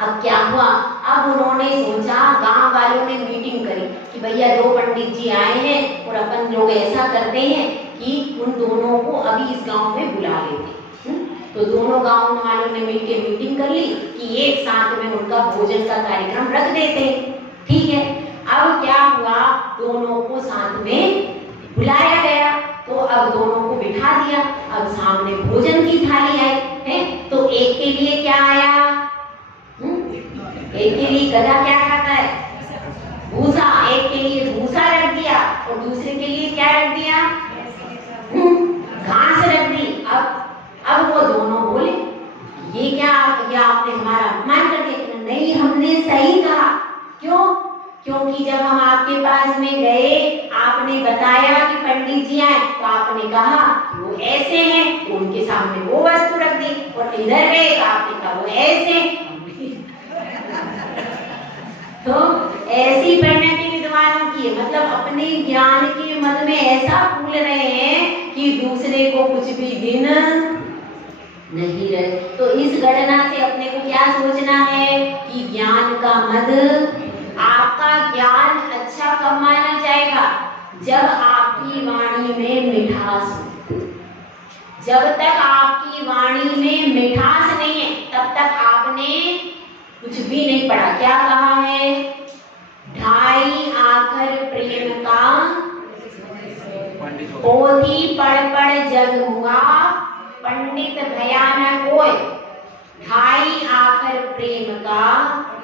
अब क्या हुआ, अब उन्होंने सोचा, गांव वालों ने मीटिंग करी कि भैया 2 पंडित जी आए हैं और अपन लोग ऐसा करते हैं कि उन दोनों को अभी इस गांव में बुला लेते। तो दोनों गांव वालों ने मिलकर मीटिंग कर ली कि एक साथ में उनका भोजन का कार्यक्रम रख देते हैं। ठीक है, अब क्या हुआ, दोनों को साथ में बुलाया गया, तो अब दोनों को बिठा दिया। अब सामने भोजन की थाली आई है, तो एक के लिए क्या आया, एक के लिए गधा क्या खाता है? भूसा। एक के लिए भूसा रख दिया और दूसरे के लिए क्या रख दिया? घास रख दी। अब वो दोनों बोले ये क्या आपने हमारा अपमान कर दिया। नहीं, हमने सही कहा। क्यों? क्योंकि जब हम आपके पास में गए, आपने बताया कि पंडित जी आए, तो आपने कहा कि वो ऐसे हैं, तो उनके सामने वो वस्तु रख दी। और इधर गए तो आपने कहा वो ऐसे। तो ऐसी परिणति विद्वानों की है, मतलब अपने ज्ञान के मद में ऐसा फूल रहे हैं कि दूसरे को कुछ भी गिन नहीं रहे। तो इस घटना से अपने को क्या सोचना है कि ज्ञान का मद, आपका ज्ञान अच्छा कब माना जाएगा? जब आपकी वाणी में मिठास हो। जब तक आपकी वाणी में मिठास नहीं है, तब तक आपने कुछ भी नहीं पढ़ा। क्या कहा है? ढाई आकर प्रेम का पोथी पढ़ जग हुआ, पंडित भया न कोय। ढाई आकर प्रेम का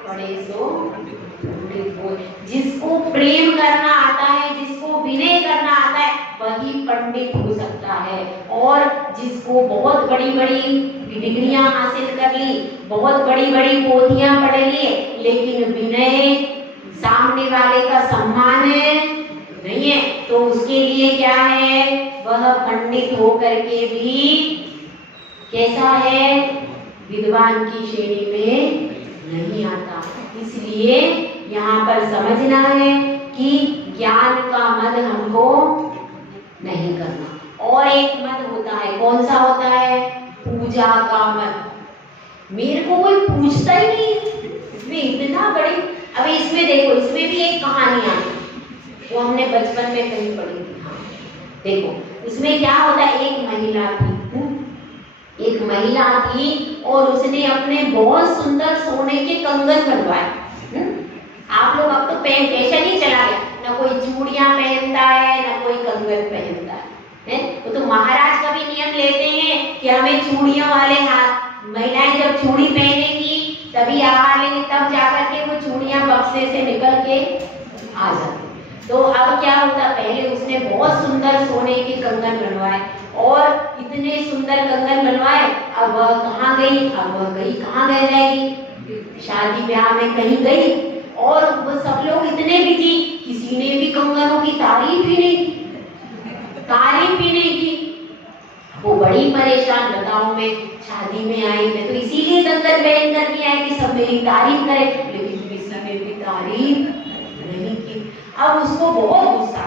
पढ़े सो पंडित कोय। जिसको प्रेम करना आता है, जिसको विनय करना आता है, वही पंडित हो सकता है। और जिसको बहुत बड़ी बड़ी डिग्रियां हासिल कर ली, बहुत बड़ी बड़ी पोथियां पढ़ ली, लेकिन विनय, सामने वाले का सम्मान नहीं है, तो उसके लिए क्या है? वह पंडित होकर के भी कैसा है? विद्वान की श्रेणी में नहीं आता। इसलिए यहाँ पर समझना है कि ज्ञान का मद हमको नहीं करना। और एक मद होता है, कौन सा होता है? पूजा का मद। मेरे को कोई पूछता ही नहीं, इसमें इतना बड़ी। अब इसमें देखो, इसमें भी एक कहानी आई, वो हमने बचपन में कहीं पढ़ी थी। हाँ देखो, इसमें क्या होता है? एक महिला थी और उसने अपने बहुत सुंदर सोने के कंगन बनवाए। आप लोग अब तो फैशन ही चला गया, ना कोई चूड़ियां पहनता है, ना कोई कंगन पहनता है। तो महाराज का भी नियम लेते हैं कि हमें चूड़ियों वाले हाथ, महिलाएं जब चूड़ी पहनेंगी तभी आहार लेंगे, तब जाकर के वो चूड़ियां बक्से से निकल के आ जाती। तो अब क्या होता? पहले उसने बहुत सुंदर सोने के कंगन बनवाए और इतने सुंदर कंगन बनवाए। अब वह कहाँ गई? अब वह गई कहाँ गए जाएगी? शादी ब्याह में कहीं गई और वो सब लोग इतने बिजी, किसी ने भी कंगनों की तारीफ ही नहीं की। वो बड़ी परेशान, बताऊं मैं शादी में आई, मैं तो इसीलिए कंगन पहन कर के आई कि सब मेरी तारीफ करे, लेकिन किसी ने भी तारीफ नहीं की। अब उसको बहुत गुस्सा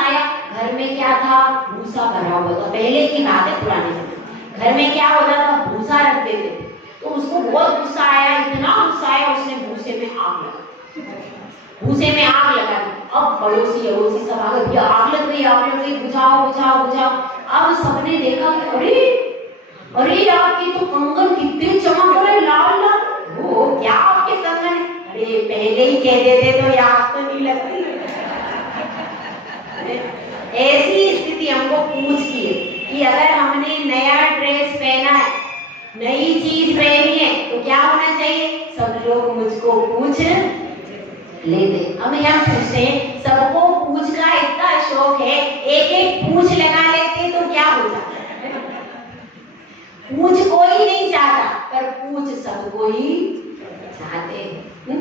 आया। घर में क्या था? भूसा भरा हुआ था। पहले की बात है, पुराने समय। घर में क्या होता था? भूसा रख देते थे। तो उसको बहुत गुस्सा आया, इतना गुस्सा आया, उसने भूसे में आग लगा दी। अब पड़ोसी अड़ोसी सब आ गए, आग लग गई, बुझाओ। अब सबने देखा कि अरे यार, ये तो कंगन कितने चमक रहे, लाल। वो क्या आपके कंगन है? अरे पहले ही कह देते तो याद तो नहीं लगती। ऐसी स्थिति हमको पूछ की है कि अगर हमने नया ड्रेस पहना है, नई चीज पहनी है, तो क्या होना चाहिए? सब लोग मुझको पूछ लेते। अब यहाँ पूछते हैं, सबको पूछ का इतना शौक है, एक पूछ लगा लेते तो क्या हो जाता है? पूछ कोई नहीं चाहता, पर पूछ सबको ही चाहते हैं।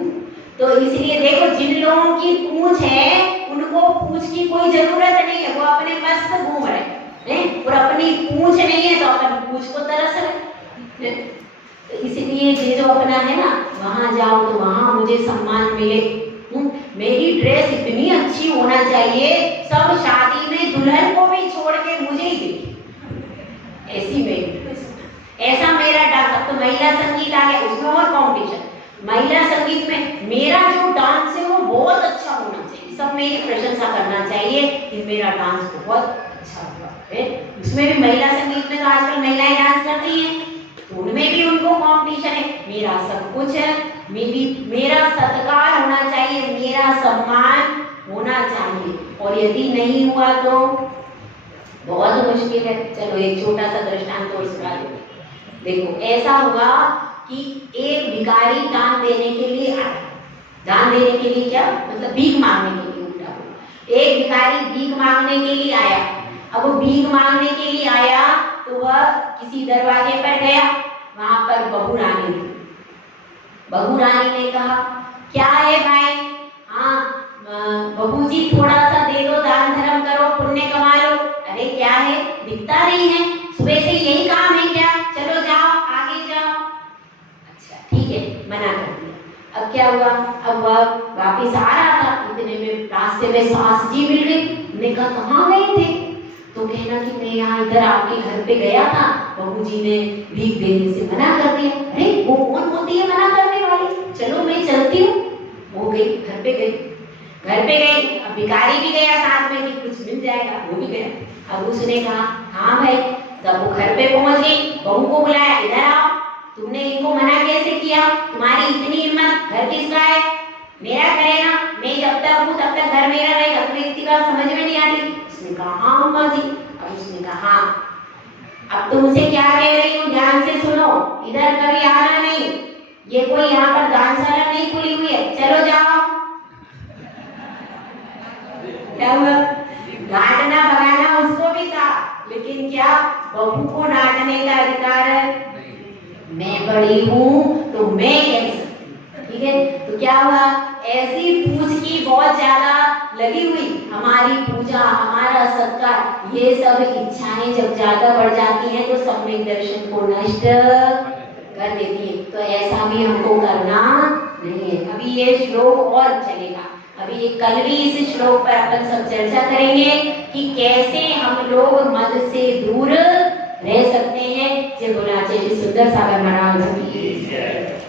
तो इसलिए देखो, जिन लोगों की पूछ है उनको पूछ की कोई जरूरत नहीं है, वो अपने मस्त घूम रहे हैं। और अपनी पूछ नहीं है तो अपन पूछ को तरस रहे। तो इसलिए ये जो अपना है ना, वहां जाओ तो वहां मुझे सम्मान मिले, मेरी ड्रेस इतनी अच्छी होना चाहिए, सब शादी में दुल्हन को भी छोड़ के मुझे ही देखे, ऐसी मेरी ड्रेस। ऐसा मेरा डांस। अब तो महिला संगीत आ गया, उसमें और कॉम्पिटिशन। महिला संगीत में मेरा जो डांस है वो बहुत अच्छा होना चाहिए, सब मेरी प्रशंसा करना चाहिए कि मेरा डांस बहुत अच्छा हुआ है। उसमें भी महिला संगीत में तो आजकल महिलाएं डांस कर रही हैं, तो उनमें भी उनको कॉम्पिटिशन है। मेरा सब कुछ है, मेरा सत्कार होना चाहिए, मेरा सम्मान होना चाहिए। और यदि नहीं हुआ तो बहुत मुश्किल है। चलो एक छोटा सा दृष्टांत और सुना दो। देखो, ऐसा हुआ कि एक भिखारी दान देने के लिए आया। दान देने के लिए क्या मतलब भीख मांगने के लिए, उल्टा बोला। एक भिखारी भीख मांगने के लिए आया। अब वो भीख मांगने के लिए आया तो वह किसी दरवाजे पर गया, वहां पर बहू रानी थी। बहू रानी ने कहा क्या है भाई, हाँ बहू जी थोड़ा सा दे दो, दान धर्म करो, पुण्य कमा लो। अरे क्या है, दिखता नहीं है, सुबह से यही काम है क्या, चलो जाओ आगे जाओ। अच्छा ठीक है, मना कर दिया। अब क्या हुआ, अब वह वापिस आ रहा था, इतने में रास्ते में सास जी मिल गई। उन्होंने कहा कहाँ गए थे, तो कहना कि मैं यहाँ इधर आपके घर पे गया था, बहू जी ने भीख देने से मना कर दिया। अरे वो कौन होती है मना करने वाली, चलो मैं चलती हूँ। वो गई, घर पे गई। घर पे गई, अब भिखारी भी गया साथ में कि कुछ मिल जाएगा, वो भी गया। अब उसने कहा हाँ भाई, जब वो घर पे पहुंच गई, बहू को बुलाया, इधर आओ, तुमने इनको मना कैसे किया, तुम्हारी इतनी हिम्मत, घर किसका है, मेरा घर है ना, मैं जब तक हूँ तब तक घर मेरा रहेगा, तुम्हें इतनी बात समझ में नहीं आती। उसने कहा हाँ अम्मा जी। अब उसने कहा हाँ, अब तुमसे क्या कह रही हूँ ध्यान से सुनो, इधर कभी आना नहीं, ये कोई यहाँ पर दानशाला नहीं खुली हुई है, चलो जाओ। क्या हुआ, डांटना भगाना उसको भी था, लेकिन क्या बहू को डांटने का अधिकार है, मैं बड़ी हूँ तो मैं कह सकती हूँ, ठीक है। तो क्या हुआ, ऐसी पूछ की बहुत ज्यादा लगी हुई, हमारी पूजा हमारा सत्कार ये सब इच्छाएं जब ज्यादा बढ़ जाती हैं तो सम्यक दर्शन को नष्ट कर देती है। तो ऐसा भी हमको करना नहीं है। अभी ये श्लोक और चलेगा, अभी कल भी इस श्लोक पर अपन सब चर्चा करेंगे कि कैसे हम लोग मद से दूर रह सकते हैं। जय बोला जय श्री सुंदर सागर महाराज की जय।